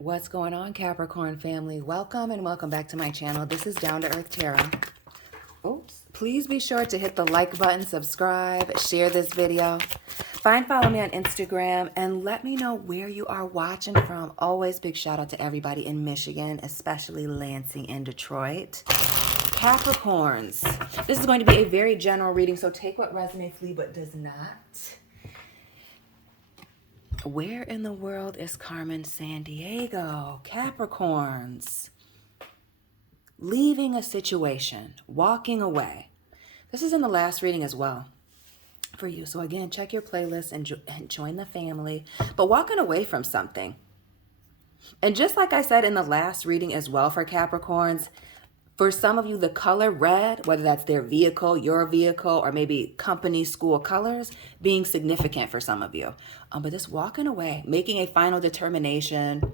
What's going on, Capricorn family? Welcome and welcome back to my channel. This is Down to Earth Tarot. Oops. Please be sure to hit the like button, subscribe, share this video. Follow me on Instagram, and let me know where you are watching from. Always big shout out to everybody in Michigan, especially Lansing and Detroit. Capricorns. This is going to be a very general reading, so take what resonates, leave what does not. Where in the world is Carmen Sandiego? Capricorns. Leaving a situation, walking away. This is in the last reading as well for you. So again, check your playlist and join the family. But walking away from something. And just like I said in the last reading as well for Capricorns, for some of you, the color red, whether that's their vehicle, your vehicle, or maybe company, school colors, being significant for some of you. But this walking away, making a final determination.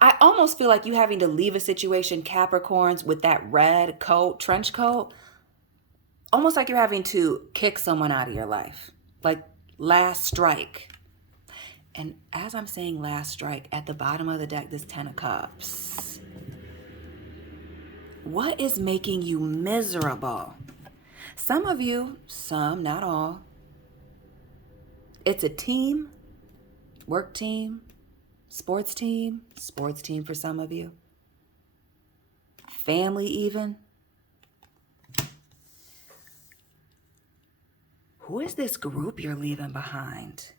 I almost feel like you having to leave a situation, Capricorns, with that red coat, trench coat. Almost like you're having to kick someone out of your life. Like last strike. And as I'm saying last strike, at the bottom of the deck, this Ten of Cups. What is making you miserable? Some of you, some, not all. It's a team, work team, sports team for some of you. Family even. Who is this group you're leaving behind?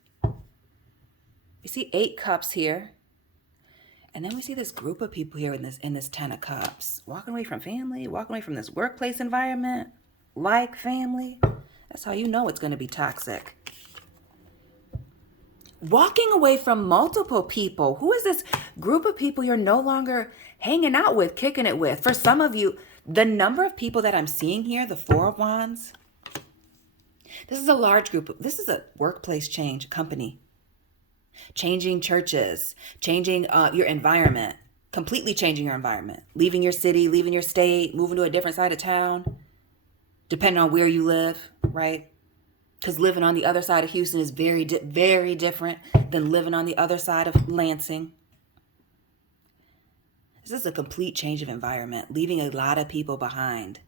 We see 8 cups here. And then we see this group of people here in this 10 of cups. Walking away from family, walking away from this workplace environment, like family. That's how you know it's going to be toxic. Walking away from multiple people. Who is this group of people you're no longer hanging out with, kicking it with? For some of you, the number of people that I'm seeing here, the 4 of Wands. This is a large group. This is a workplace change, company. Changing churches, changing your environment, completely changing your environment, leaving your city, leaving your state, moving to a different side of town, depending on where you live, right? Because living on the other side of Houston is very different than living on the other side of Lansing. This is a complete change of environment, leaving a lot of people behind,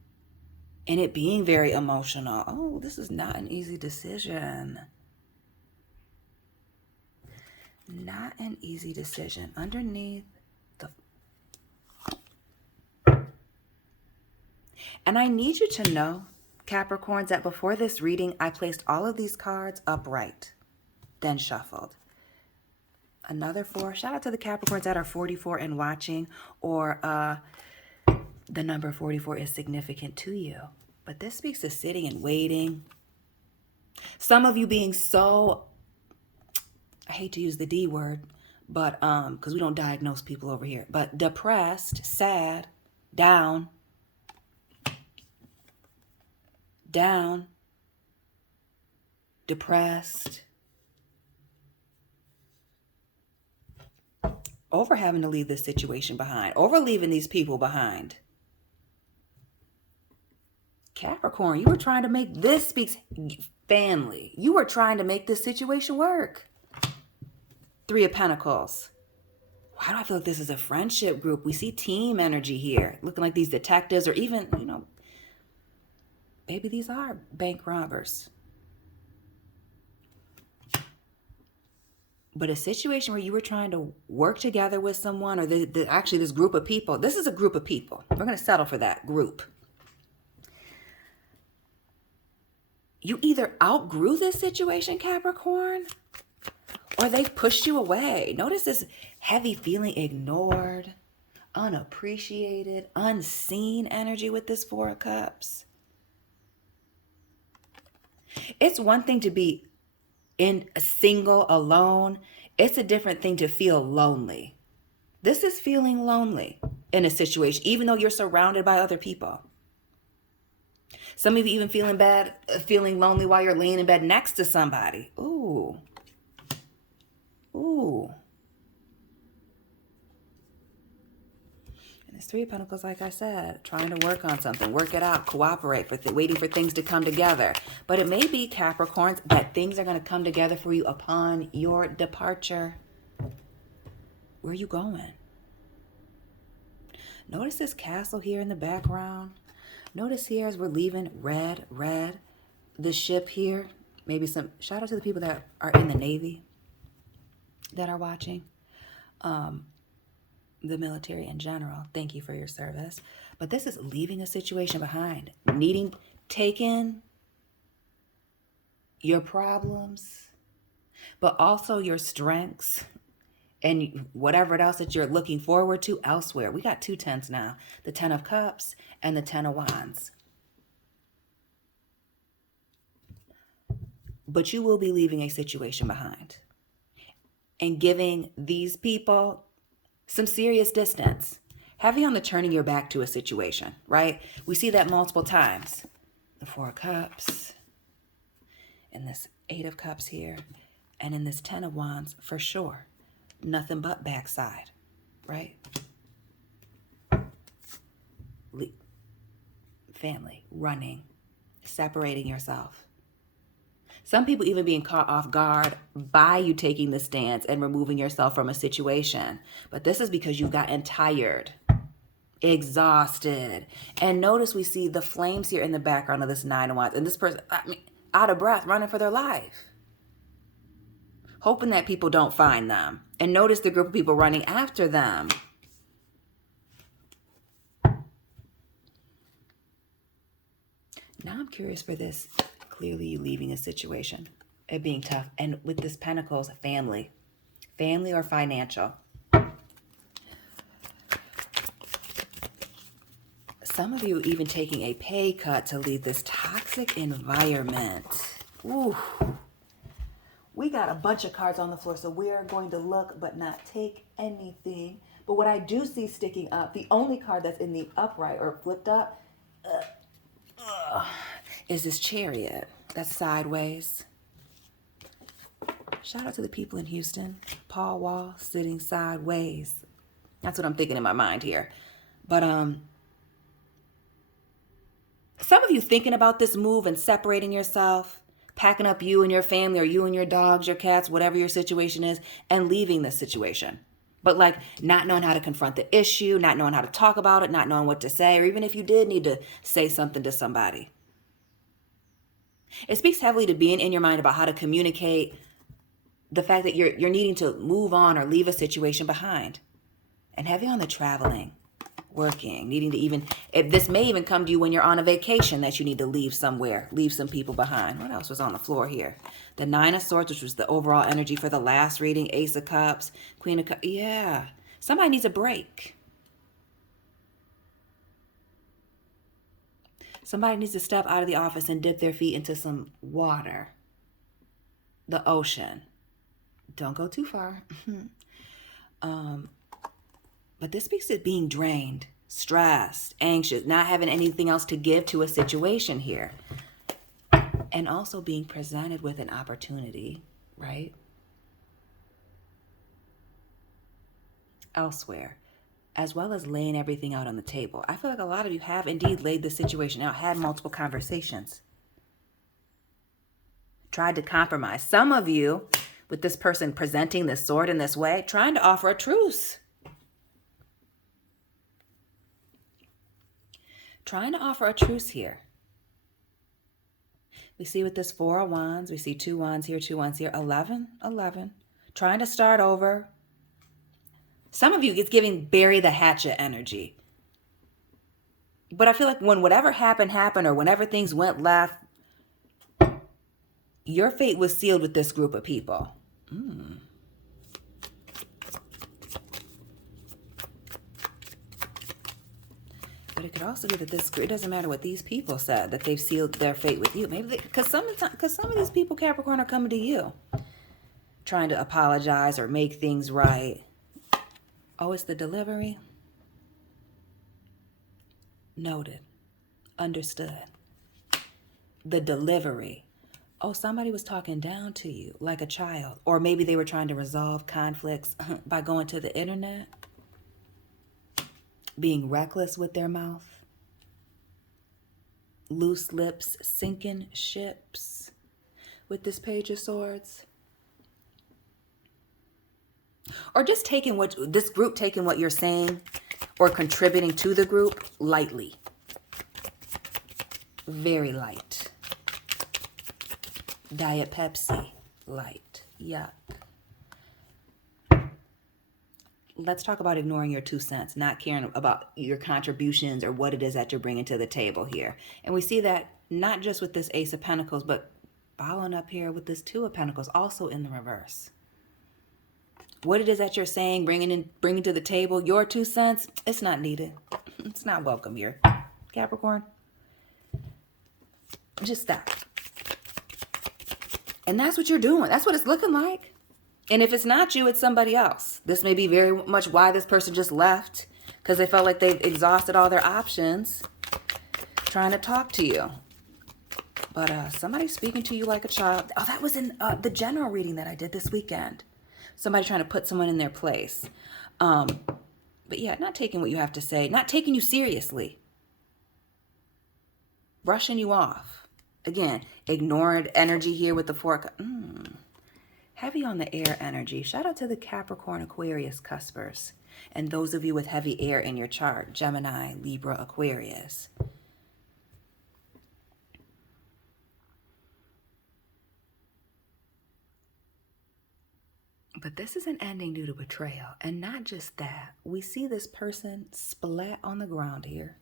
and it being very emotional. Oh, this is not an easy decision. Not an easy decision. Underneath the... And I need you to know, Capricorns, that before this reading, I placed all of these cards upright, then shuffled. Another 4. Shout out to the Capricorns that are 44 and watching, or the number 44 is significant to you. But this speaks to sitting and waiting. Some of you being so... I hate to use the D word, but because we don't diagnose people over here, but depressed, sad, down, depressed, over having to leave this situation behind, over leaving these people behind. Capricorn, you were trying to make this speaks family. You were trying to make this situation work. 3 of Pentacles. Why do I feel like this is a friendship group? We see team energy here. Looking like these detectives, or even, maybe these are bank robbers. But a situation where you were trying to work together with someone, or actually this group of people. This is a group of people. We're going to settle for that group. You either outgrew this situation, Capricorn, or they've pushed you away. Notice this heavy feeling, ignored, unappreciated, unseen energy with this 4 of Cups. It's one thing to be in a single, alone. It's a different thing to feel lonely. This is feeling lonely in a situation, even though you're surrounded by other people. Some of you even feeling lonely while you're laying in bed next to somebody. Ooh. This Three of Pentacles, like I said, trying to work on something, work it out, cooperate, waiting for things to come together. But it may be, Capricorns, that things are going to come together for you upon your departure. Where are you going? Notice this castle here in the background. Notice here as we're leaving, red. The ship here. Maybe some shout out to the people that are in the Navy that are watching. The military in general. Thank you for your service. But this is leaving a situation behind. Taking your problems, but also your strengths and whatever else that you're looking forward to elsewhere. We got 2 tens now. The 10 of Cups and the 10 of Wands. But you will be leaving a situation behind and giving these people some serious distance. Heavy on the turning your back to a situation, right? We see that multiple times. The 4 of Cups and this 8 of Cups here and in this 10 of Wands for sure. Nothing but backside, right? Family, running, separating yourself. Some people even being caught off guard by you taking the stance and removing yourself from a situation. But this is because you've gotten tired, exhausted. And notice we see the flames here in the background of this 9 of Wands. And this person, out of breath, running for their life. Hoping that people don't find them. And notice the group of people running after them. Now I'm curious for this. Clearly you leaving a situation. It being tough. And with this Pentacles, family. Family or financial. Some of you even taking a pay cut to leave this toxic environment. Ooh. We got a bunch of cards on the floor, so we are going to look but not take anything. But what I do see sticking up, the only card that's in the upright or flipped up, is this Chariot. That's sideways. Shout out to the people in Houston. Paul Wall sitting sideways. That's what I'm thinking in my mind here. But some of you thinking about this move and separating yourself, packing up you and your family or you and your dogs, your cats, whatever your situation is, and leaving this situation. But like not knowing how to confront the issue, not knowing how to talk about it, not knowing what to say, or even if you did need to say something to somebody. It speaks heavily to being in your mind about how to communicate the fact that you're needing to move on or leave a situation behind. And heavy on the traveling, working, needing to even, if this may even come to you when you're on a vacation that you need to leave somewhere, leave some people behind. What else was on the floor here? The 9 of Swords, which was the overall energy for the last reading, Ace of Cups, Queen of Cups. Yeah, somebody needs a break. Somebody needs to step out of the office and dip their feet into some water. The ocean. Don't go too far. But this speaks to being drained, stressed, anxious, not having anything else to give to a situation here. And also being presented with an opportunity, right? Elsewhere, as well as laying everything out on the table. I feel like a lot of you have indeed laid the situation out, had multiple conversations, tried to compromise. Some of you, with this person presenting this sword in this way, trying to offer a truce. Trying to offer a truce here. We see with this 4 of Wands, we see 2 Wands here, 2 Wands here, 11. Trying to start over. Some of you, it's giving bury the hatchet energy. But I feel like when whatever happened, or whenever things went left, your fate was sealed with this group of people. But it could also be that it doesn't matter what these people said, that they've sealed their fate with you. Maybe because some of these people, Capricorn, are coming to you, trying to apologize or make things right. Oh, it's the delivery. Noted. Understood. The delivery. Oh, somebody was talking down to you like a child. Or maybe they were trying to resolve conflicts by going to the internet. being reckless with their mouth, loose lips, sinking ships with this Page of Swords. Or just taking this group taking what you're saying or contributing to the group lightly. Very light. Diet Pepsi, light. Yuck. Let's talk about ignoring your 2 cents, not caring about your contributions or what it is that you're bringing to the table here. And we see that not just with this Ace of Pentacles, but following up here with this Two of Pentacles, also in the reverse. What it is that you're saying, bringing to the table, your 2 cents, it's not needed. It's not welcome here, Capricorn. Just stop. And that's what you're doing. That's what it's looking like. And if it's not you, it's somebody else. This may be very much why this person just left, because they felt like they've exhausted all their options trying to talk to you. But somebody's speaking to you like a child. Oh, that was in the general reading that I did this weekend. Somebody trying to put someone in their place. But yeah, not taking what you have to say, not taking you seriously. Brushing you off. Again, ignored energy here with the Four. Heavy on the air energy. Shout out to the Capricorn, Aquarius cuspers. And those of you with heavy air in your chart. Gemini, Libra, Aquarius. But this is an ending due to betrayal. And not just that. We see this person splat on the ground here.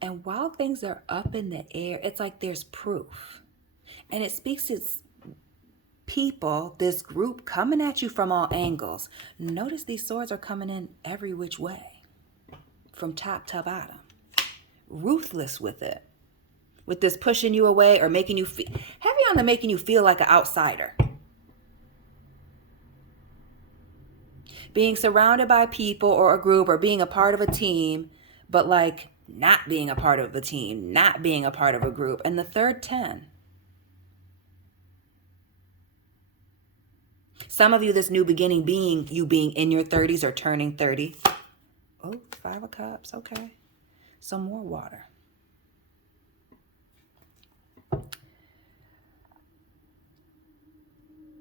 And while things are up in the air, it's like there's proof. And it speaks to people, this group coming at you from all angles. Notice these swords are coming in every which way. From top to bottom. Ruthless with it. With this pushing you away or making you feel... Heavy on the making you feel like an outsider. Being surrounded by people or a group or being a part of a team, but like... not being a part of a team, not being a part of a group. And the third 10. Some of you, this new beginning being you being in your 30s or turning 30. Oh, 5 of Cups. Okay. Some more water.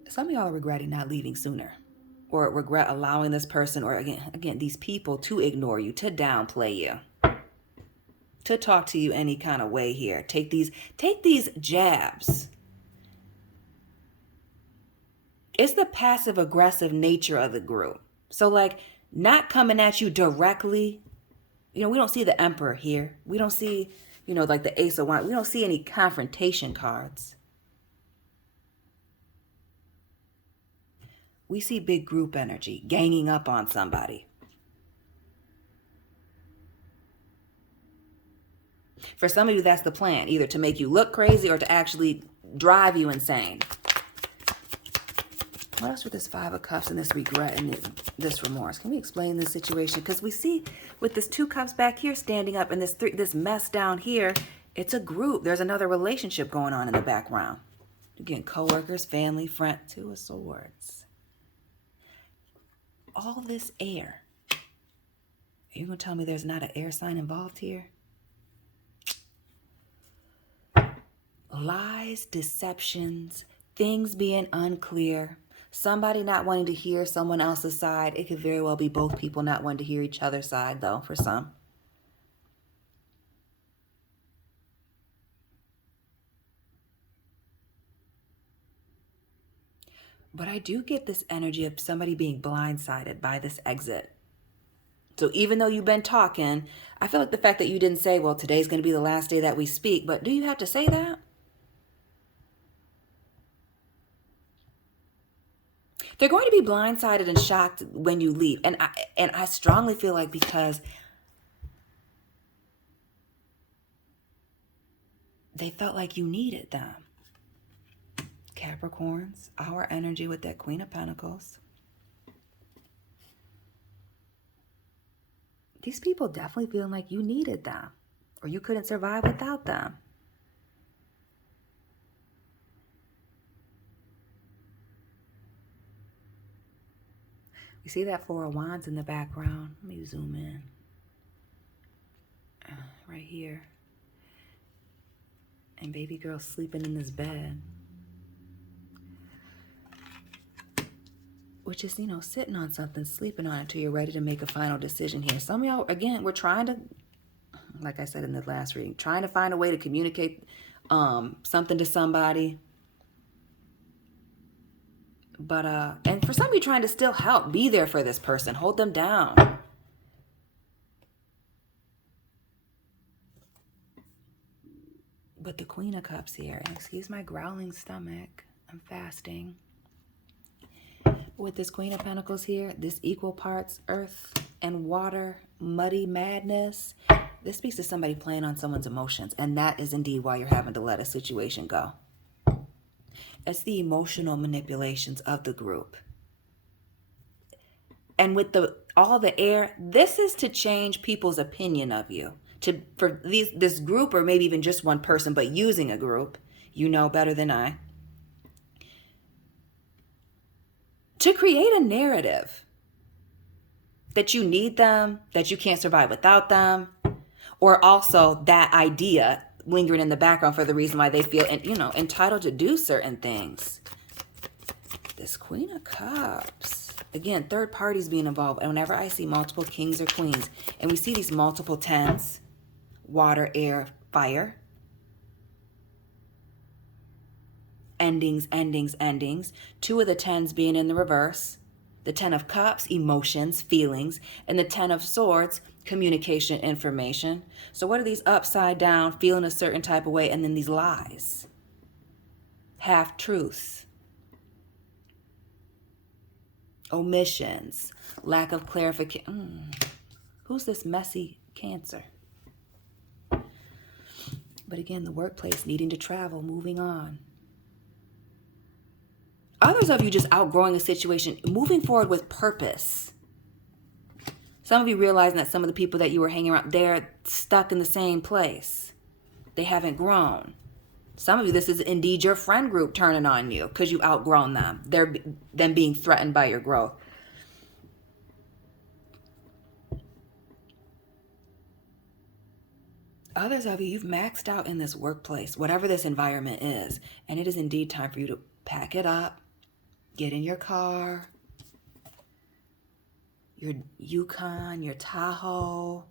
Some of y'all are regretting not leaving sooner. Or regret allowing this person or again, these people to ignore you, to downplay you. To talk to you any kind of way here. Take these jabs. It's the passive aggressive nature of the group. So like not coming at you directly. You know, we don't see the Emperor here. We don't see, you know, like the Ace of Wands. We don't see any confrontation cards. We see big group energy, ganging up on somebody. For some of you, that's the plan, either to make you look crazy or to actually drive you insane. What else with this 5 of Cups and this regret and this remorse? Can we explain this situation? Because we see with this 2 cups back here standing up and this mess down here, it's a group. There's another relationship going on in the background. Again, co-workers, family, friend. 2 of Swords. All this air. Are you going to tell me there's not an air sign involved here? Lies, deceptions, things being unclear, somebody not wanting to hear someone else's side. It could very well be both people not wanting to hear each other's side, though, for some. But I do get this energy of somebody being blindsided by this exit. So even though you've been talking, I feel like the fact that you didn't say, well, today's going to be the last day that we speak, but do you have to say that? They're going to be blindsided and shocked when you leave. And I strongly feel like because they felt like you needed them. Capricorns, our energy with that Queen of Pentacles. These people definitely feeling like you needed them or you couldn't survive without them. You see that Four of Wands in the background? Let me zoom in. Right here. And baby girl sleeping in this bed. Which is, you know, sitting on something, sleeping on it until you're ready to make a final decision here. Some of y'all, again, we're trying to, like I said in the last reading, trying to find a way to communicate something to somebody. But, and for some of you trying to still help, be there for this person, hold them down. But the Queen of Cups here, and excuse my growling stomach, I'm fasting. With this Queen of Pentacles here, this equal parts earth and water, muddy madness. This speaks to somebody playing on someone's emotions. And that is indeed why you're having to let a situation go. It's the emotional manipulations of the group. And with all the air, this is to change people's opinion of you. For this group, or maybe even just one person, but using a group, you know better than I. To create a narrative that you need them, that you can't survive without them, or also that idea lingering in the background for the reason why they feel, entitled to do certain things. This Queen of Cups. Again, third parties being involved. And whenever I see multiple kings or queens, and we see these multiple tens, water, air, fire, endings, endings, endings. Two of the tens being in the reverse. The Ten of Cups, emotions, feelings. And the Ten of Swords, communication, information. So what are these upside down, feeling a certain type of way, and then these lies? Half-truths. Omissions. Lack of clarification. Who's this messy Cancer? But again, the workplace, needing to travel, moving on. Others of you just outgrowing a situation, moving forward with purpose. Some of you realizing that some of the people that you were hanging around, they're stuck in the same place. They haven't grown. Some of you, this is indeed your friend group turning on you because you've outgrown them. They're them being threatened by your growth. Others of you, you've maxed out in this workplace, whatever this environment is, and it is indeed time for you to pack it up. Get in your car, your Yukon, your Tahoe,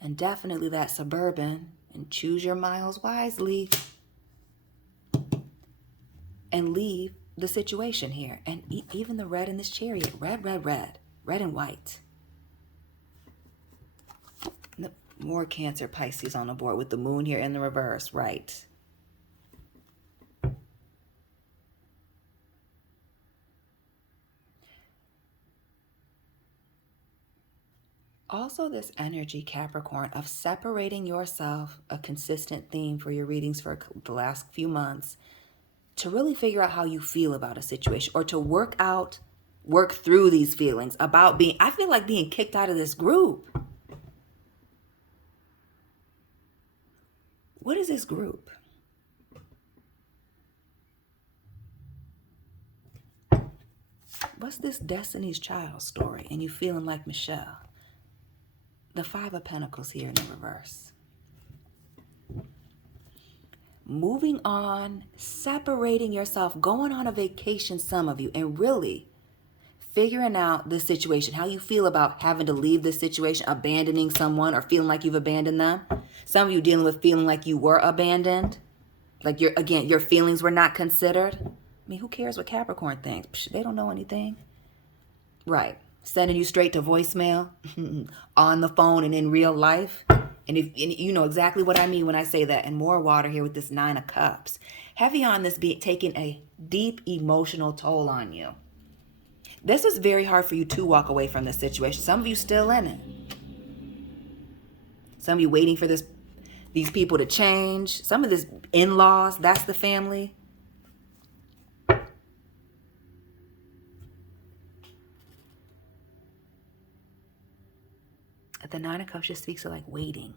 and definitely that Suburban, and choose your miles wisely and leave the situation here. And even the red in this chariot, red, red, red, red and white. More Cancer, Pisces on the board with the moon here in the reverse, right? Also, this energy, Capricorn, of separating yourself, a consistent theme for your readings for the last few months, to really figure out how you feel about a situation, or to work through these feelings about I feel like being kicked out of this group. What is this group? What's this Destiny's Child story? And you feeling like Michelle? The Five of Pentacles here in the reverse. Moving on, separating yourself, going on a vacation, some of you, and really figuring out the situation, how you feel about having to leave this situation, abandoning someone, or feeling like you've abandoned them. Some of you dealing with feeling like you were abandoned, like your feelings were not considered. I mean, who cares what Capricorn thinks? Psh, they don't know anything. Right. Sending you straight to voicemail on the phone and in real life. And you know exactly what I mean when I say that. And more water here with this Nine of Cups. Heavy on this taking a deep emotional toll on you. This was very hard for you to walk away from this situation. Some of you still in it. Some of you waiting for these people to change. Some of this in-laws, that's the family. The Nine of Cups just speaks of like waiting.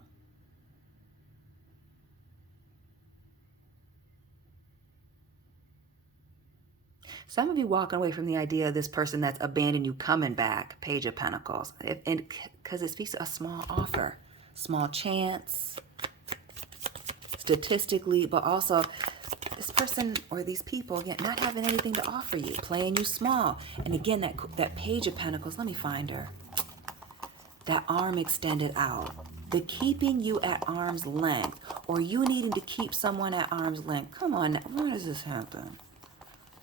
Some of you walking away from the idea of this person that's abandoned you coming back. Page of Pentacles. Because it speaks to a small offer. Small chance. Statistically, but also this person or these people, again, not having anything to offer you. Playing you small. And again, that Page of Pentacles. Let me find her. That arm extended out. The keeping you at arm's length. Or you needing to keep someone at arm's length. Come on, where does this happen?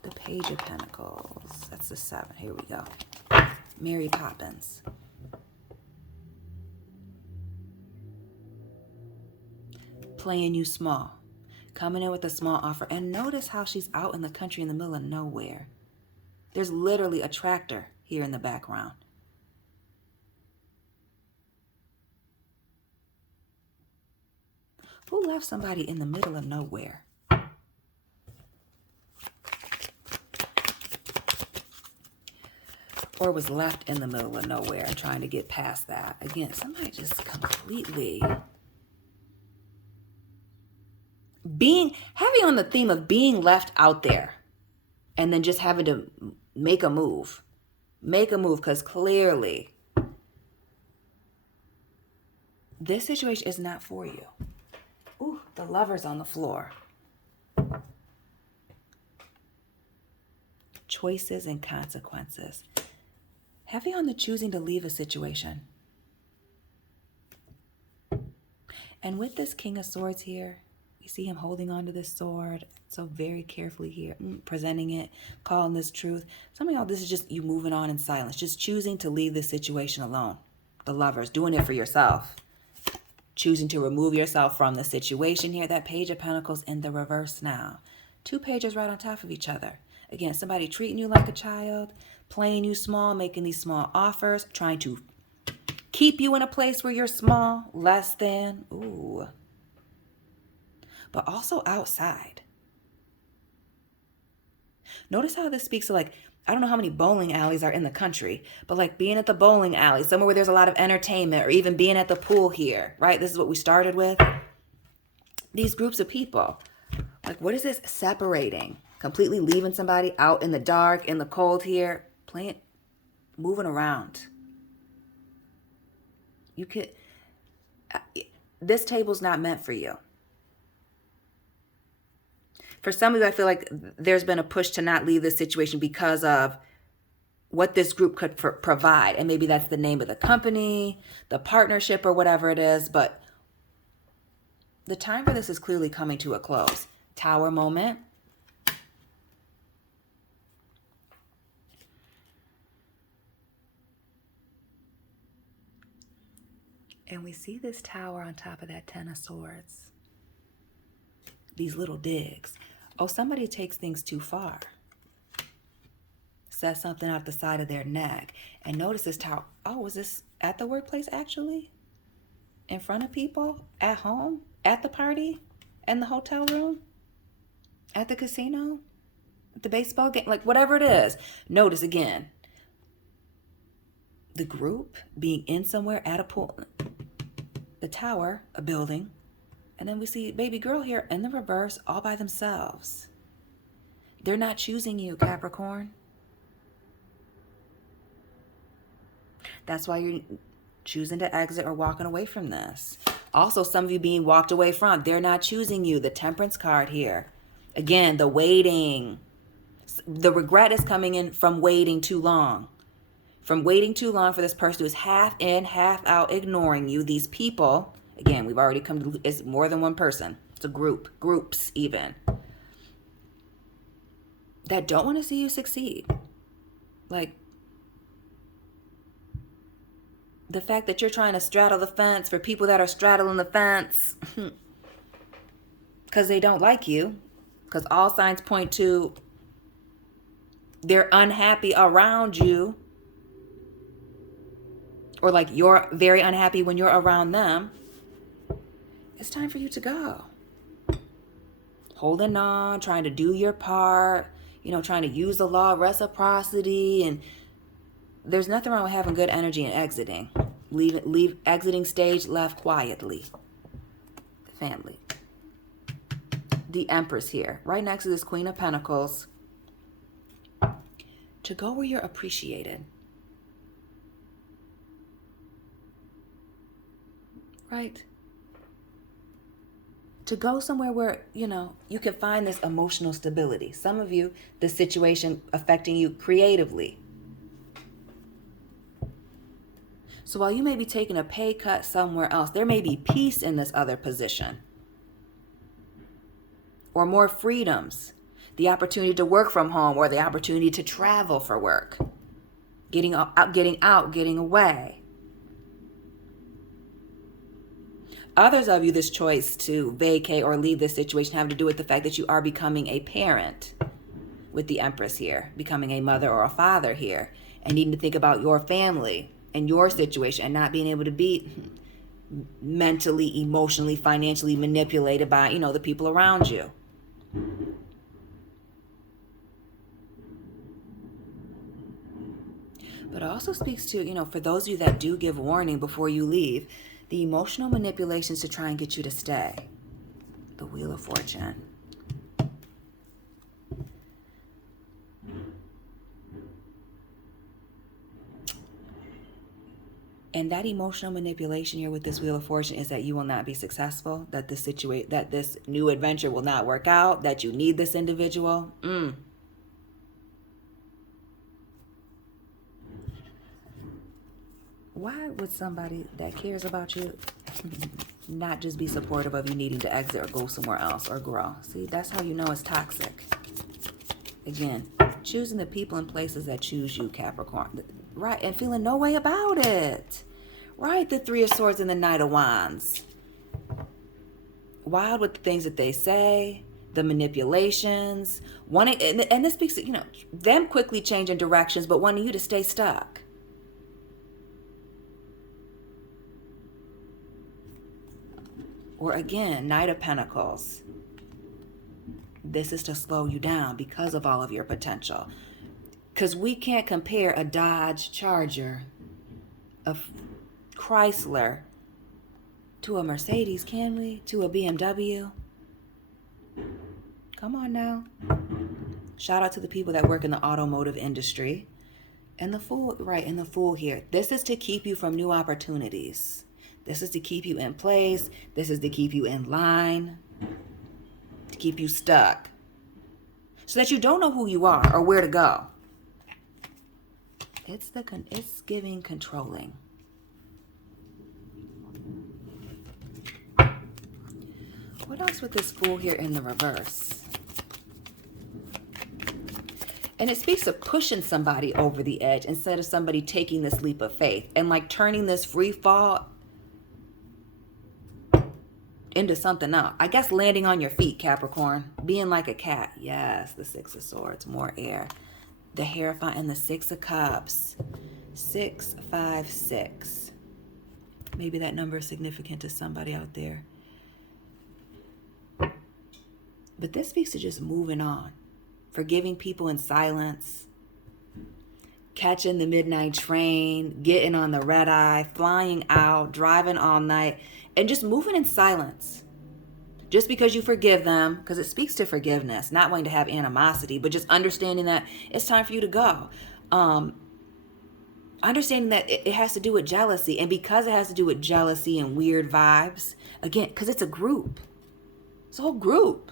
The Page of Pentacles. That's the 7. Here we go. Mary Poppins. Playing you small. Coming in with a small offer. And notice how she's out in the country in the middle of nowhere. There's literally a tractor here in the background. Who left somebody in the middle of nowhere? Or was left in the middle of nowhere and trying to get past that. Again, somebody just completely being heavy on the theme of being left out there and then just having to make a move. Make a move, because clearly this situation is not for you. Ooh, the Lover's on the floor. Choices and consequences. Heavy on the choosing to leave a situation. And with this King of Swords here, you see him holding onto this sword so very carefully here, presenting it, calling this truth. Some of y'all, this is just you moving on in silence, just choosing to leave this situation alone. The Lovers, doing it for yourself. Choosing to remove yourself from the situation here. That Page of Pentacles in the reverse now. 2 pages right on top of each other. Again, somebody treating you like a child, playing you small, making these small offers, trying to keep you in a place where you're small, less than. Ooh. But also outside. Notice how this speaks to, like, I don't know how many bowling alleys are in the country, but like being at the bowling alley, somewhere where there's a lot of entertainment, or even being at the pool here, right? This is what we started with. These groups of people. Like, what is this separating? Completely leaving somebody out in the dark, in the cold here, playing, moving around. You could, this table's not meant for you. For some of you, I feel like there's been a push to not leave this situation because of what this group could provide. And maybe that's the name of the company, the partnership, or whatever it is. But the time for this is clearly coming to a close. Tower moment. And we see this tower on top of that 10 of Swords. These little digs. Oh, somebody takes things too far. Says something out the side of their neck. And notice this tower. Oh, was this at the workplace actually? In front of people? At home? At the party? In the hotel room? At the casino? At the baseball game? Like, whatever it is. Notice again. The group being in somewhere at a pool. The tower, a building. And then we see baby girl here in the reverse, all by themselves. They're not choosing you, Capricorn. That's why you're choosing to exit or walking away from this. Also, some of you being walked away from. They're not choosing you. The Temperance card here. Again, the waiting. The regret is coming in from waiting too long. From waiting too long for this person who's half in, half out, ignoring you. These people... Again, we've already come to, it's more than one person. It's a group, groups even, that don't want to see you succeed. Like, the fact that you're trying to straddle the fence for people that are straddling the fence because they don't like you, because all signs point to they're unhappy around you, or like you're very unhappy when you're around them. It's time for you to go. Holding on, trying to do your part, trying to use the law of reciprocity. And there's nothing wrong with having good energy and exiting. Leave exiting stage left quietly. Family. The Empress here, right next to this Queen of Pentacles. to go where you're appreciated. Right? To go somewhere where, you can find this emotional stability. Some of you, the situation affecting you creatively. So while you may be taking a pay cut somewhere else, there may be peace in this other position. Or more freedoms. The opportunity to work from home or the opportunity to travel for work. Getting out, getting away. Others of you, this choice to vacate or leave this situation have to do with the fact that you are becoming a parent with the Empress here, becoming a mother or a father here, and needing to think about your family and your situation and not being able to be mentally, emotionally, financially manipulated by, the people around you. But it also speaks to, for those of you that do give warning before you leave, the emotional manipulations to try and get you to stay. The Wheel of Fortune. And that emotional manipulation here with this Wheel of Fortune is that you will not be successful, that this new adventure will not work out, that you need this individual. Why would somebody that cares about you not just be supportive of you needing to exit or go somewhere else or grow? See, that's how you know it's toxic. Again, choosing the people and places that choose you, Capricorn. Right, and feeling no way about it. Right, the Three of Swords and the Knight of Wands. Wild with the things that they say, the manipulations, wanting, and this speaks to, them quickly changing directions, but wanting you to stay stuck. Or again, Knight of Pentacles. This is to slow you down because of all of your potential. Because we can't compare a Dodge Charger, a Chrysler, to a Mercedes, can we? To a BMW? Come on now. Shout out to the people that work in the automotive industry. And the Fool, right, and the Fool here. This is to keep you from new opportunities. This is to keep you in place. This is to keep you in line. To keep you stuck. So that you don't know who you are or where to go. It's giving controlling. What else with this Fool here in the reverse? And it speaks of pushing somebody over the edge instead of somebody taking this leap of faith and like turning this free fall into something else. I guess landing on your feet, Capricorn. Being like a cat. Yes, the Six of Swords, more air. The Hierophant and the Six of Cups. 656. Maybe that number is significant to somebody out there. But this speaks to just moving on. Forgiving people in silence. Catching the midnight train. Getting on the red eye. Flying out. Driving all night. And just moving in silence. Just because you forgive them, because it speaks to forgiveness, not wanting to have animosity, but just understanding that it's time for you to go. Understanding that it has to do with jealousy. And because it has to do with jealousy and weird vibes, again, because it's a group. It's a whole group.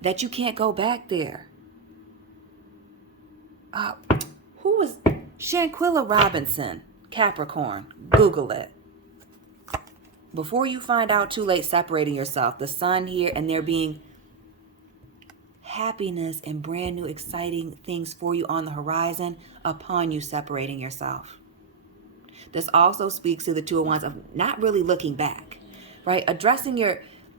That you can't go back there. Who was Shanquilla Robinson? Capricorn. Google it. Before you find out too late separating yourself. The sun here and there being happiness and brand new exciting things for you on the horizon upon you separating yourself. This also speaks to the Two of Wands of not really looking back. Right? Addressing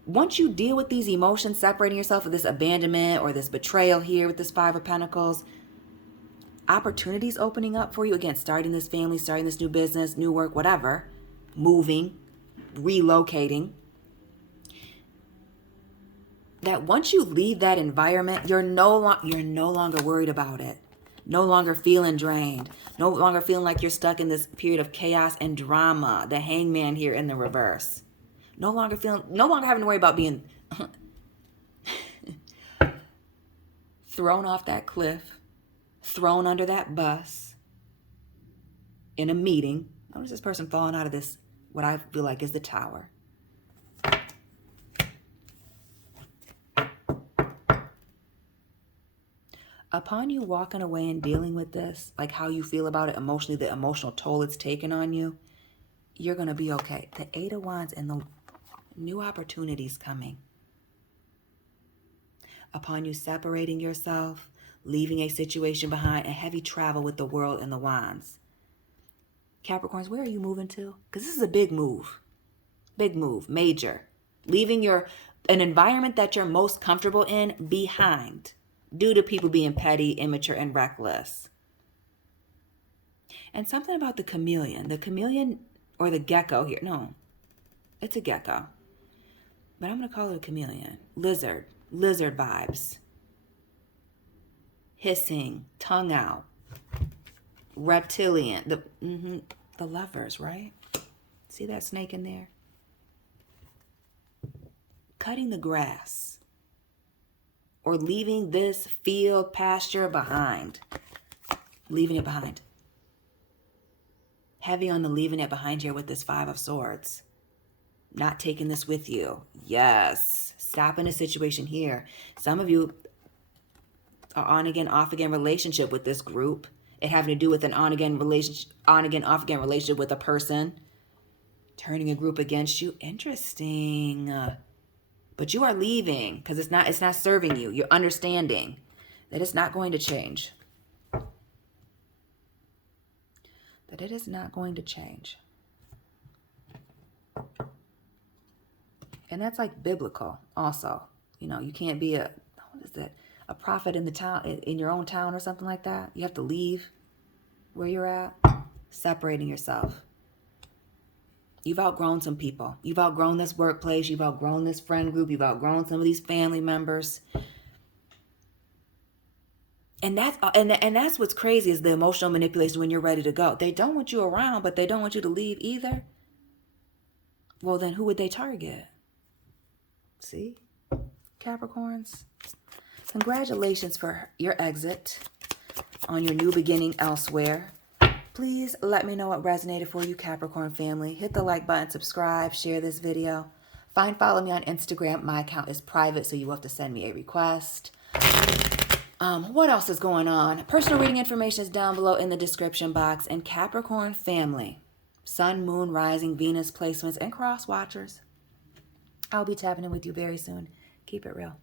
once you deal with these emotions, separating yourself with this abandonment or this betrayal here with this Five of Pentacles, opportunities opening up for you. Again, starting this family, starting this new business, new work, whatever. Moving, relocating. That once you leave that environment, you're no longer worried about it. No longer feeling drained. No longer feeling like you're stuck in this period of chaos and drama. The Hangman here in the reverse. No longer having to worry about being thrown off that cliff, thrown under that bus in a meeting. Notice this person falling out of this, what I feel like is the tower. Upon you walking away and dealing with this, like how you feel about it emotionally, the emotional toll it's taken on you, you're going to be okay. The Eight of Wands and the new opportunities coming. Upon you separating yourself, leaving a situation behind, and heavy travel with the World and the Wands. Capricorns, where are you moving to? Because this is a big move. Big move, major. Leaving an environment that you're most comfortable in behind due to people being petty, immature, and reckless. And something about the chameleon. The chameleon or the gecko here. No, it's a gecko. But I'm going to call it a chameleon. Lizard vibes. Hissing, tongue out. Reptilian. The lovers, right? See that snake in there? Cutting the grass. Or leaving this field, pasture behind. Leaving it behind. Heavy on the leaving it behind here with this Five of Swords. Not taking this with you. Yes. Stopping a situation here. Some of you are on again, off again relationship with this group. It having to do with an on again, off again relationship with a person. Turning a group against you. Interesting. But you are leaving because it's not serving you. You're understanding that it's not going to change. That it is not going to change. And that's like biblical also. You know, you can't be a prophet in the town, in your own town or something like that. You have to leave where you're at, separating yourself. You've outgrown some people. You've outgrown this workplace. You've outgrown this friend group. You've outgrown some of these family members. And that's what's crazy is the emotional manipulation when you're ready to go. They don't want you around, but they don't want you to leave either. Well, then who would they target? See? Capricorns. Congratulations for your exit on your new beginning elsewhere. Please let me know what resonated for you, Capricorn family. Hit the like button, subscribe, share this video. Follow me on Instagram. My account is private, so you will have to send me a request. What else is going on? Personal reading information is down below in the description box. And Capricorn family, Sun, Moon, Rising, Venus placements, and cross watchers. I'll be tapping in with you very soon. Keep it real.